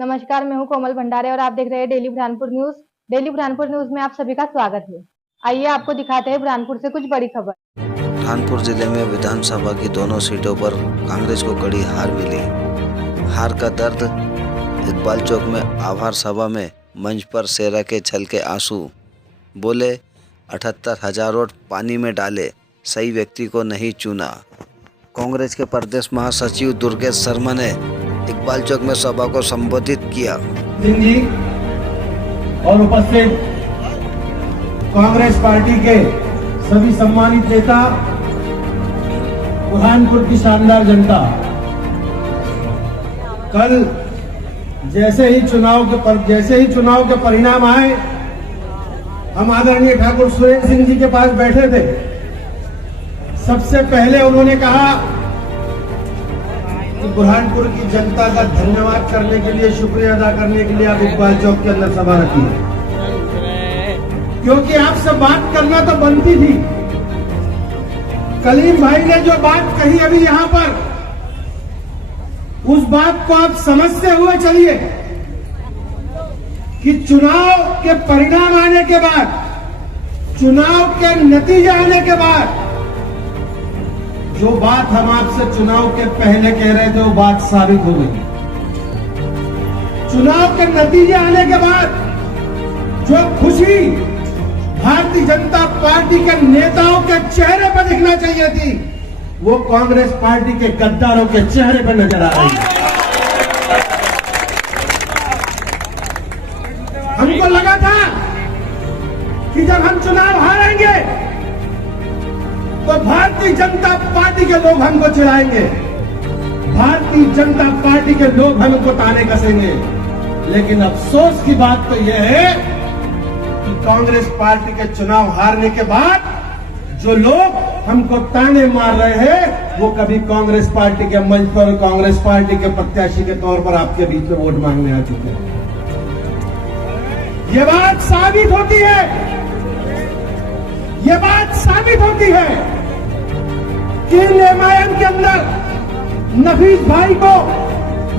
नमस्कार, मैं हूं कोमल भंडारे और आप देख रहे हैं daily Burhanpur news. Daily Burhanpur news में आप सभी का स्वागत है। आइए आपको दिखाते हैं बुरहानपुर से कुछ बड़ी खबर। बुरहानपुर जिले में विधानसभा की दोनों सीटों पर कांग्रेस को कड़ी हार मिली। हार का दर्द इकबाल चौक में आभार सभा में मंच पर सेरा के छलके आंसू। बोले 78,000 वोट पानी में डाले, सही व्यक्ति को नहीं चुना। कांग्रेस के प्रदेश महासचिव दुर्गेश शर्मा ने इकबाल चौक में सभा को संबोधित किया। जी और उपस्थित कांग्रेस पार्टी के सभी सम्मानित नेता, बुरहानपुर की शानदार जनता, कल जैसे ही चुनाव के परिणाम आए, हम आदरणीय ठाकुर सुरेंद्र सिंह जी के पास बैठे थे। सबसे पहले उन्होंने कहा कि बुरहानपुर की जनता का धन्यवाद करने के लिए, शुक्रिया अदा करने के लिए आप इकबाल चौक के अंदर सभा रखी है, क्योंकि आपसे बात करना तो बनती थी। कलीम भाई ने जो बात कही अभी यहां पर, उस बात को आप समझते हुए चलिए कि चुनाव के परिणाम आने के बाद, चुनाव के नतीजे आने के बाद, जो बात हम आपसे चुनाव के पहले कह रहे थे वो बात साबित हो गई। चुनाव के नतीजे आने के बाद जो खुशी भारतीय जनता पार्टी के नेताओं के चेहरे पर दिखना चाहिए थी, वो कांग्रेस पार्टी के गद्दारों के चेहरे पर नजर आ रही है। हमको लगा था कि जब हम चुनाव हारेंगे तो भारतीय जनता पार्टी के लोग हमको चिढ़ाएंगे, भारतीय जनता पार्टी के लोग हमको ताने कसेंगे। लेकिन अफसोस की बात तो यह है कि कांग्रेस पार्टी के चुनाव हारने के बाद जो लोग हमको ताने मार रहे हैं, वो कभी कांग्रेस पार्टी के मंच पर, कांग्रेस पार्टी के प्रत्याशी के तौर पर आपके बीच में वोट मांगने आ चुके हैं। ये बात साबित होती है, ये बात साबित होती है कि एमआईएम के अंदर नफीस भाई को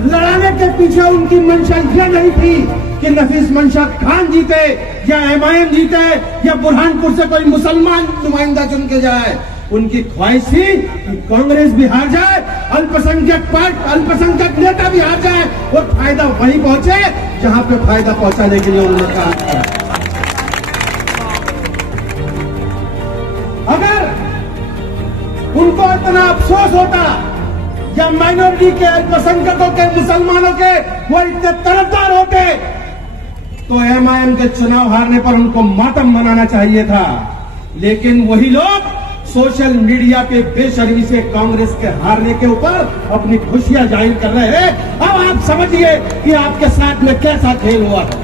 लड़ाने के पीछे उनकी मंशा यह नहीं थी कि नफीस मंशा खान जीते या एमआईएम जीते या बुरहानपुर से कोई मुसलमान नुमाइंदा चुन के जाए। उनकी ख्वाहिश थी कि कांग्रेस भी हार जाए, अल्पसंख्यक नेता भी हार जाए, और फायदा वहीं पहुंचे जहां पे फायदा पहुंचाने के लिए उन्होंने काम किया। अगर उनको इतना अफसोस होता या माइनॉरिटी के, अल्पसंख्यकों के, मुसलमानों के वो इतने तरफदार होते, तो एमआईएम के चुनाव हारने पर उनको मातम मनाना चाहिए था। लेकिन वही लोग सोशल मीडिया पे बेशर्मी से कांग्रेस के हारने के ऊपर अपनी खुशियां जाहिर कर रहे हैं। अब आप समझिए कि आपके साथ में कैसा खेल हुआ है।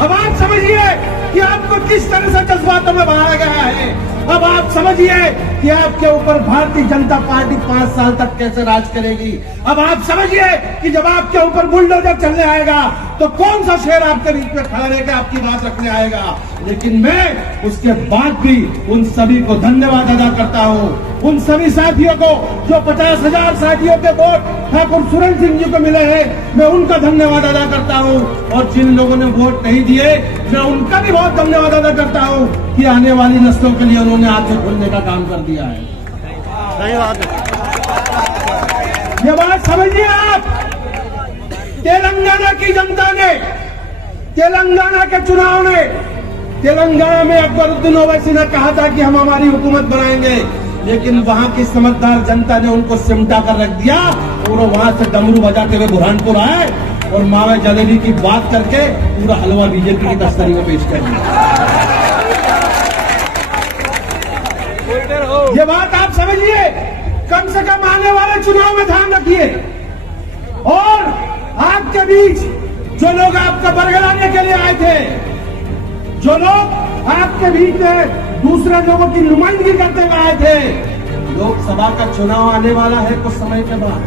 अब आप समझिए कि आपको किस तरह से जज्बातों में बहाया गया है। अब आप समझिए कि आपके ऊपर भारतीय जनता पार्टी 5 साल तक कैसे राज करेगी। अब आप समझिए कि जब आपके ऊपर बुलडोजर चलने आएगा तो कौन सा शेर आपके बीच में खड़ा रहकर आपकी बात रखने आएगा। लेकिन मैं उसके बाद भी उन सभी को धन्यवाद अदा करता हूं, उन सभी साथियों को जो 50,000 साथियों के वोट ठाकुर सुरेंद्र सिंह जी को मिले हैं, मैं उनका धन्यवाद अदा करता हूं। और जिन लोगों ने वोट नहीं दिए, मैं उनका भी बहुत धन्यवाद अदा करता हूं कि आने वाली नस्लों के लिए उन्होंने आंखें खोलने का काम कर दिया है। सही बात है, ये बात समझिए आप। तेलंगाना की जनता ने, तेलंगाना के चुनाव ने, तेलंगाना में अकबरुद्दीन ओवैसी ने कहा था कि हम हमारी हुकूमत बनाएंगे, लेकिन वहां की समझदार जनता ने उनको सिमटा कर रख दिया और वहां से डमरू बजाते हुए बुरहानपुर आए और मावे जलेबी की बात करके पूरा हलवा बीजेपी की तस्तरी में पेश कर दिया। ये बात आप समझिए, कम से कम आने वाले चुनाव में ध्यान रखिए। और आपके बीच जो लोग आपका बरगलाने के लिए आए थे, जो लोग आपके बीच में दूसरे लोगों की नुमाइंदगी करते हुए आए थे, लोकसभा का चुनाव आने वाला है कुछ समय के बाद।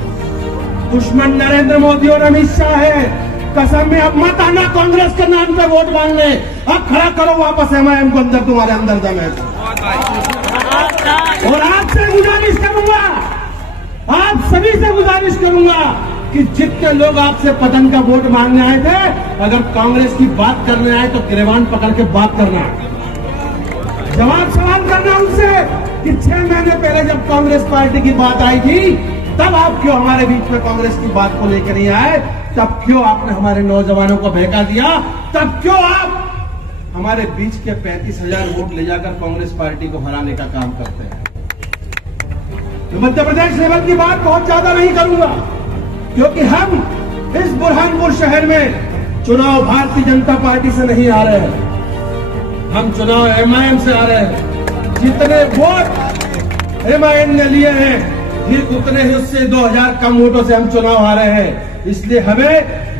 दुश्मन नरेंद्र मोदी और अमित शाह है, कसम में अब मत आना कांग्रेस के नाम पे वोट मांगने। अब खड़ा करो वापस एमआईएम को अंदर, तुम्हारे अंदर दम है। और आपसे गुजारिश करूंगा, आप सभी से गुजारिश करूंगा कि जितने लोग आपसे पतन का वोट मांगने आए थे, अगर कांग्रेस की बात करने आए तो गिरबान पकड़ के बात करना, जवाब सवाल करना उनसे कि 6 महीने पहले जब कांग्रेस पार्टी की बात आई थी, तब आप क्यों हमारे बीच में कांग्रेस की बात को लेकर नहीं आए? तब क्यों आपने हमारे नौजवानों को बहका दिया? तब क्यों आप हमारे बीच के 35,000 वोट ले जाकर कांग्रेस पार्टी को हराने का काम करते हैं? तो मध्य प्रदेश लेवल की बात बहुत ज्यादा नहीं करूंगा, क्योंकि हम इस बुरहानपुर शहर में चुनाव भारतीय जनता पार्टी से नहीं आ रहे हैं, हम चुनाव एमआईएम से आ रहे हैं। जितने वोट एमआईएम ने लिए हैं, ठीक उतने ही उससे 2000 कम वोटों से हम चुनाव आ रहे हैं। इसलिए हमें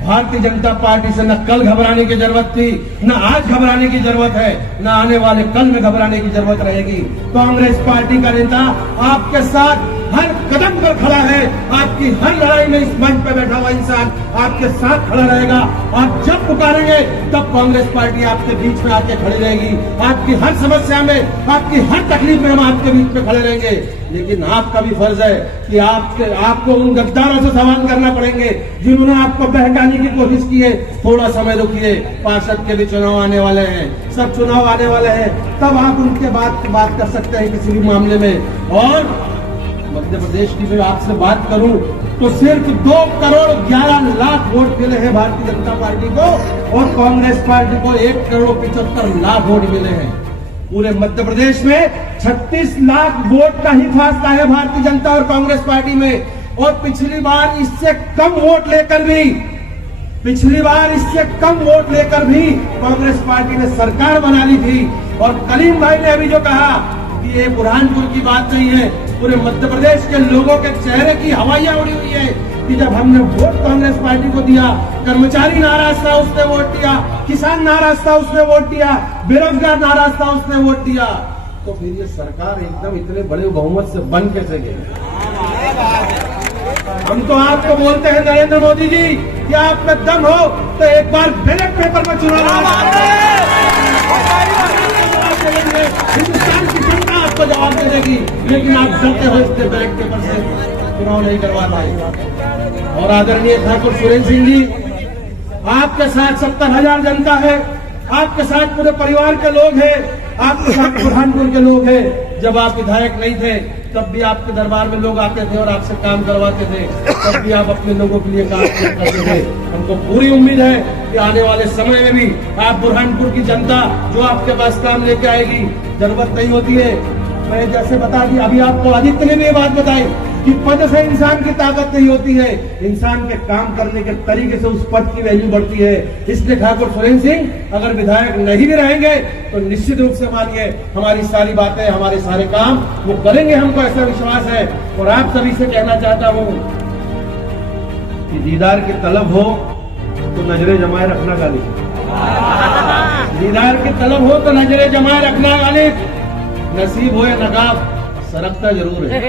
भारतीय जनता पार्टी से न कल घबराने की जरूरत थी, न आज घबराने की जरूरत है, न आने वाले कल में घबराने की जरूरत रहेगी। कांग्रेस पार्टी का नेता आपके साथ हर कदम पर खड़ा है, आपकी हर लड़ाई में इस मंच पर बैठा हुआ इंसान आपके साथ खड़ा रहेगा। आप जब पुकारेंगे तब कांग्रेस पार्टी आपके बीच में आके खड़ी रहेगी। आपकी हर समस्या में, आपकी हर तकलीफ में हम आपके बीच में खड़े रहेंगे। लेकिन आपका भी फर्ज है कि आपको उन गद्दारों से सवाल करना पड़ेंगे जिन्होंने आपको बहकाने की कोशिश की है। थोड़ा समय रुकिए, पार्षद के भी चुनाव आने वाले हैं, सब चुनाव आने वाले हैं, तब आप उनके बात कर सकते हैं किसी भी मामले में। और मध्य प्रदेश की मैं आपसे बात करूं तो सिर्फ 2 करोड़ 11 लाख वोट मिले हैं भारतीय जनता पार्टी को, और कांग्रेस पार्टी को 1 करोड़ 75 लाख वोट मिले हैं। पूरे मध्य प्रदेश में 36 लाख वोट का ही फासला है भारतीय जनता और कांग्रेस पार्टी में। और पिछली बार इससे कम वोट लेकर भी कांग्रेस पार्टी ने सरकार बना ली थी। और कलीम भाई ने अभी जो कहा कि ये बुरहानपुर की बात नहीं है, पूरे मध्य प्रदेश के लोगों के चेहरे की हवाइयां उड़ी हुई है कि जब हमने वोट कांग्रेस पार्टी को दिया, कर्मचारी नाराज था उसने वोट दिया, किसान नाराज था उसने वोट दिया, बेरोजगार नाराज था उसने वोट दिया, तो फिर ये सरकार एकदम इतने बड़े बहुमत से बन कैसे गई? हम तो आपको बोलते हैं नरेंद्र मोदी जी कि आप में दम हो तो एक बार बैलेट पेपर में चुनाव हिंदुस्तान की जनता आपको जवाब दे देगी। लेकिन आप डरते हो इसके बैलेट पेपर से चुनाव नहीं करवा पाए। और आदरणीय ठाकुर सुरेंद्र सिंह जी, आपके साथ 70,000 जनता है, आपके साथ पूरे परिवार के लोग हैं, आपके साथ बुरहानपुर के लोग हैं। जब आप विधायक नहीं थे तब भी आपके दरबार में लोग आते थे और आपसे काम करवाते थे, तब भी आप अपने लोगों के लिए काम करते थे। हमको पूरी उम्मीद है कि आने वाले समय में भी आप बुरहानपुर की जनता जो आपके पास काम लेके आएगी, जरूरत नहीं होती है। मैं जैसे बता दी, अभी आपको आदित्य ने भी ये बात बताई कि पद से इंसान की ताकत नहीं होती है, इंसान के काम करने के तरीके से उस पद की वैल्यू बढ़ती है। इसलिए ठाकुर सुरेंद्र सिंह अगर विधायक नहीं भी रहेंगे तो निश्चित रूप से मानिए हमारी सारी बातें, हमारे सारे काम वो करेंगे, हमको ऐसा विश्वास है। और आप सभी से कहना चाहता हूं कि दीदार की तलब हो तो नजरें जमाए रखना गालिब, दीदार की तलब हो तो नजरें जमाए रखना गालिब, नसीब हो या नकाब सरकता जरूर है।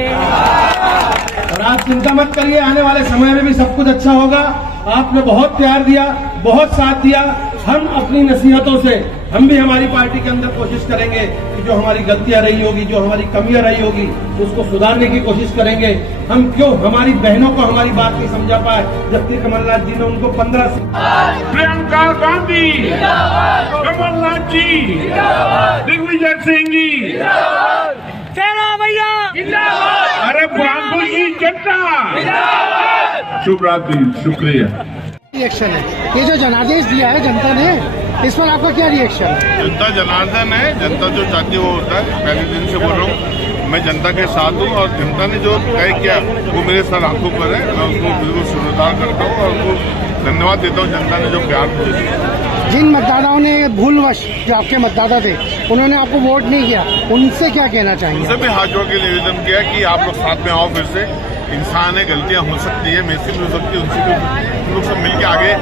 और आप चिंता मत करिए, आने वाले समय में भी सब कुछ अच्छा होगा। आपने बहुत प्यार दिया, बहुत साथ दिया। हम अपनी नसीहतों से हम भी हमारी पार्टी के अंदर कोशिश करेंगे कि जो हमारी गलतियां रही होगी, जो हमारी कमियां रही होगी, उसको सुधारने की कोशिश करेंगे। हम क्यों हमारी बहनों को हमारी बात नहीं समझा पाए, जबकि कमलनाथ जी ने उनको 15 प्रियंका गांधी, कमलनाथ जी, दिग्विजय सिंह जी, सेना भैया अरे बुरहानपुर की जनता, शुभ रात्रि, शुक्रिया। रिएक्शन है ये जो जनादेश दिया है जनता ने, इस पर आपका क्या रिएक्शन है? जनता जनार्दन है, जनता जो चाहती है वो होता है। पहले दिन से बोल रहा हूँ, मैं जनता के साथ हूँ और जनता ने जो तय किया वो मेरे सर आंखों पर है। मैं उसको बिल्कुल स्वीकार करता हूँ और उनको धन्यवाद देता हूँ, जनता ने जो प्यार मुझे दिया। जिन मतदाताओं ने भूलवश, जो आपके मतदाता थे, उन्होंने आपको वोट नहीं किया, उनसे क्या कहना चाहेंगे? उनसे भी हाथ जोड़ के निवेदन किया कि आप लोग साथ में आओ, फिर से इंसान है, गलतियां हो सकती है, मेरे से भी हो सकती है, उनसे भी, हम लोग सब मिलकर आगे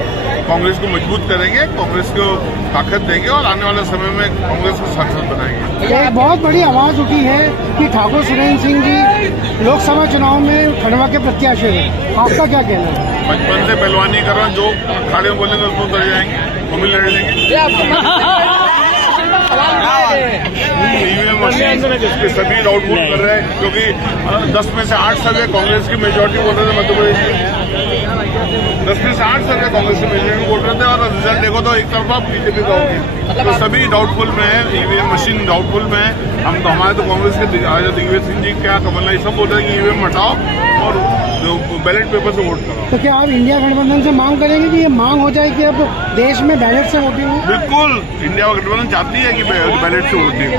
कांग्रेस को मजबूत करेंगे, कांग्रेस को ताकत देंगे और आने वाले समय में कांग्रेस को सांसद बनाएंगे। एक बहुत बड़ी आवाज उठी है कि ठाकुर सुरेंद्र सिंह जी लोकसभा चुनाव में खंडवा के प्रत्याशी हैं, आपका क्या कहना है? बचपन से पहलवानी कर रहा हूँ, जो अखाड़े बोलेंगे उसको उतर जाएंगे, वो भी लड़ लेंगे। ईवीएम मशीन इसके सभी डाउटफुल कर रहे हैं, क्योंकि 10 में से 8 सभी कांग्रेस की मेजोरिटी बोल रहे थे मध्य प्रदेश में। 10 में से 8 सीटें कांग्रेस से मिलने बोल रहे थे और रिजल्ट देखो तो एक तरफा बीजेपी का होगी। तो सभी डाउटफुल में है, ईवीएम मशीन डाउटफुल में है। हम तो हमारे तो कांग्रेस के दिग्विजय सिंह जी क्या कमलनाथ सब बोल रहे हैं कि ईवीएम हटाओ और बैलेट पेपर से वोट कराओ। तो क्या आप इंडिया गठबंधन से मांग करेंगे कि ये मांग हो जाए कि अब देश में बैलेट से वोटिंग हो? बिल्कुल, इंडिया गठबंधन चाहती है कि बैलेट से वोटिंग।